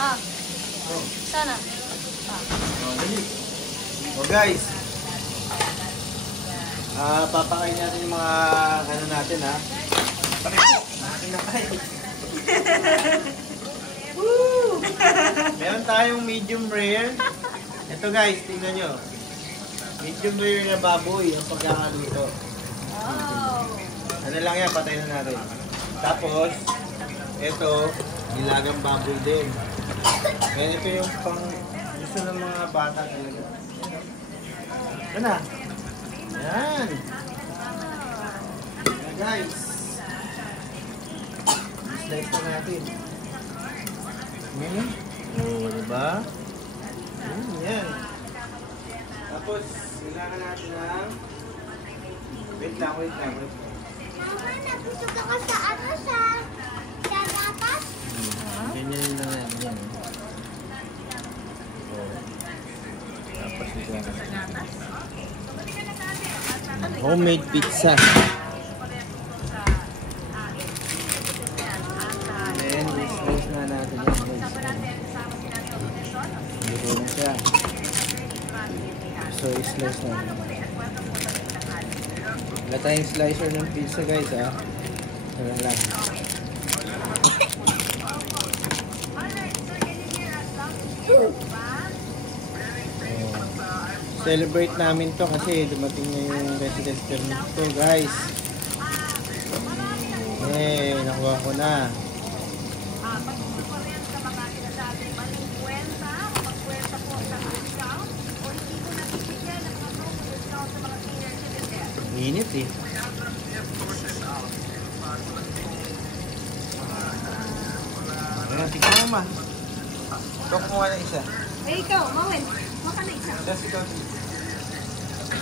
Ah. Sana. Oh guys. Papakain natin yung mga ano natin ha. Woo! Meron tayong medium rare. Ito guys, tingnan nyo. Medium rare na baboy ang pagkakaluto. Wow. Ano lang yan, patay na natin. Tapos, ito, nilagang baboy din. Kaya ito yung pang gusto ng mga bata talaga. Ito na. Yan. Yan guys. Slice na natin. Diba? Yan. Tapos, kailangan natin ng... Wait lang. Mama, nabusog ako sa ano sa dapat? Ganyan lang yan. Tapos ito lang. Homemade pizza. And slice na natin yan guys. Dito na siya. So, i-slice na. Wala tayong slicer ng pizza guys ha. Wala lang. Celebrate namin to kasi dumating na yung residence permit ko guys. Nakuha ko na. Init eh. Ayan, tignan mo ma. Tok mo na isa. Eh, ikaw, Mawin. Maka na isa. Tapos ikaw.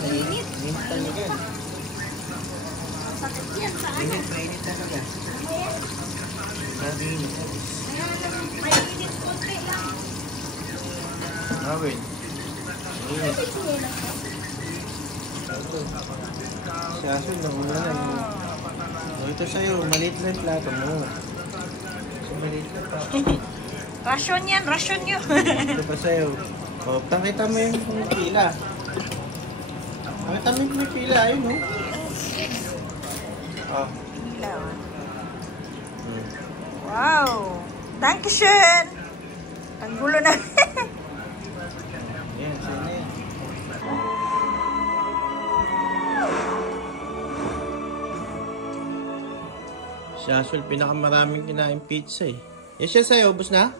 Init. Init talaga. Sakit yan sa ano. Mainit talaga. Grabe init. May init konti lang. Grabe. Init. Siyaso, nakulan mo. Ito sa'yo, maliit lang yung plato mo. So, maliit lang plato. Rasyon yan, rasyon yun. Ito pa sa'yo. O, pakita mo yung pila. Pakita mo yung pila, ayun o. Oh. Wow. Dankeschön. Ang gulo na. Yan, sa'yo yan. Siya, pinakamaraming kinain pizza eh. Yes, siya sa'yo, ubos na?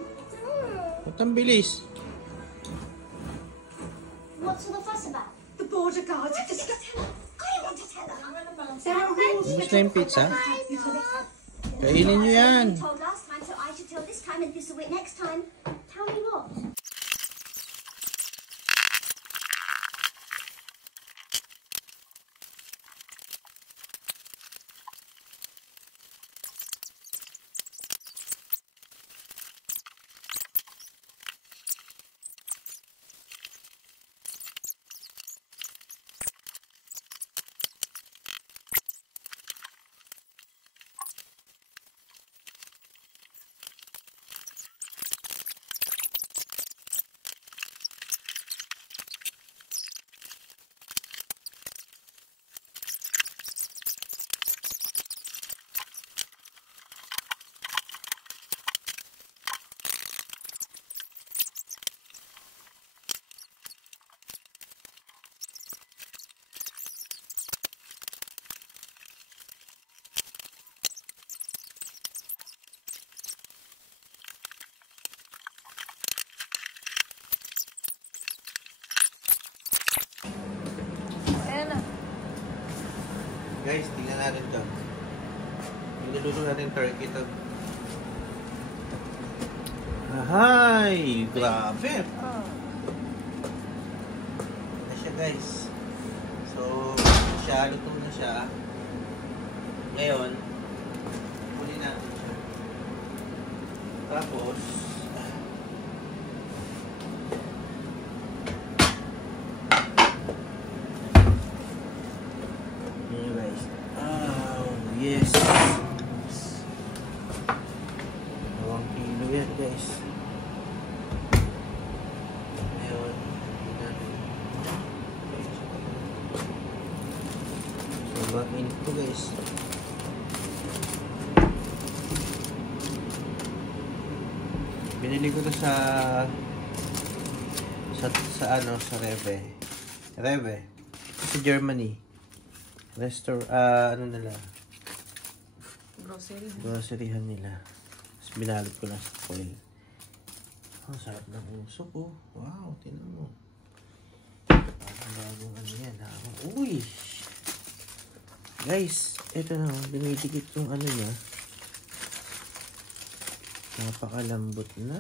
Ba't ang bilis? What's all the fuss about? The border guard. I want to tell her. There are rules. Ubos na yung pizza? Kainin nyo yan. You told last time, so I should tell this time, and this will wait next time. Tell me what? Guys, tingnan natin ito. Niluluto natin turkey ito. Ahay! Grabe! Na siya guys. So, luto na siya. Ngayon, kunin natin siya. Tapos, yes. 2 kilo yan guys. guys. Binili ko to sa Rewe. Sa Germany. Ano nila? Groceryhan nila. Tapos binalot ko lang sa foil. Oh, sarap ng usok oh. Wow, tingnan mo. Parang bagong ano yan. Uy! Guys, ito na. Dinidikit yung ano niya. Napakalambot na.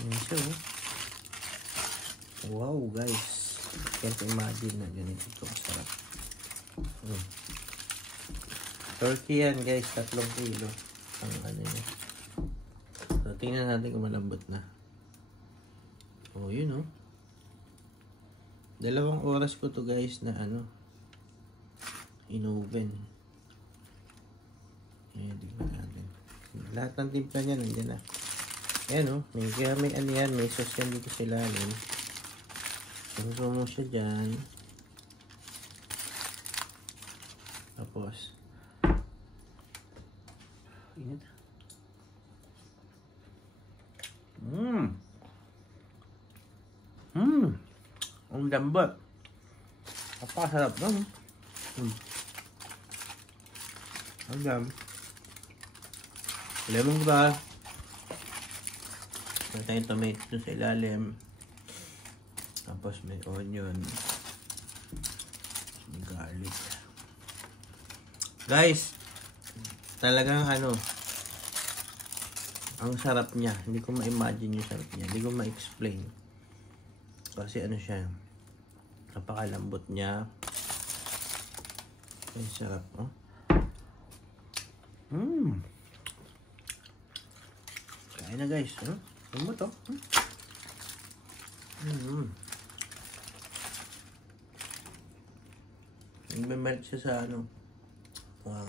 Ayan siya oh. Wow guys. Can't imagine na ganito ito kasarap. Turkey yan guys. 3 kilo. Ang ano niya. So, tingnan natin kung malambot na. Oh, yun oh. 2 oras ko to guys na ano. In-oven. Ayan, tignan natin. Lahat ng timpla niya nandiyan na. Ayan oh. Kaya may ano yan. May sauce yan dito sa ilalim. Gusto mo siya dyan. Tapos init. Ang lambot. Napakasarap lang. Ang dam. Lemongrass. May tayong tomato sa ilalim. Tapos may onion. May garlic. Guys, talagang ano, ang sarap niya. Hindi ko ma-imagine yung sarap niya. Hindi ko ma-explain. Kasi ano siya, napakalambot niya. Ang sarap, oh. Kain na guys, oh. Lambot, oh. Nagme-melt siya sa ano, mga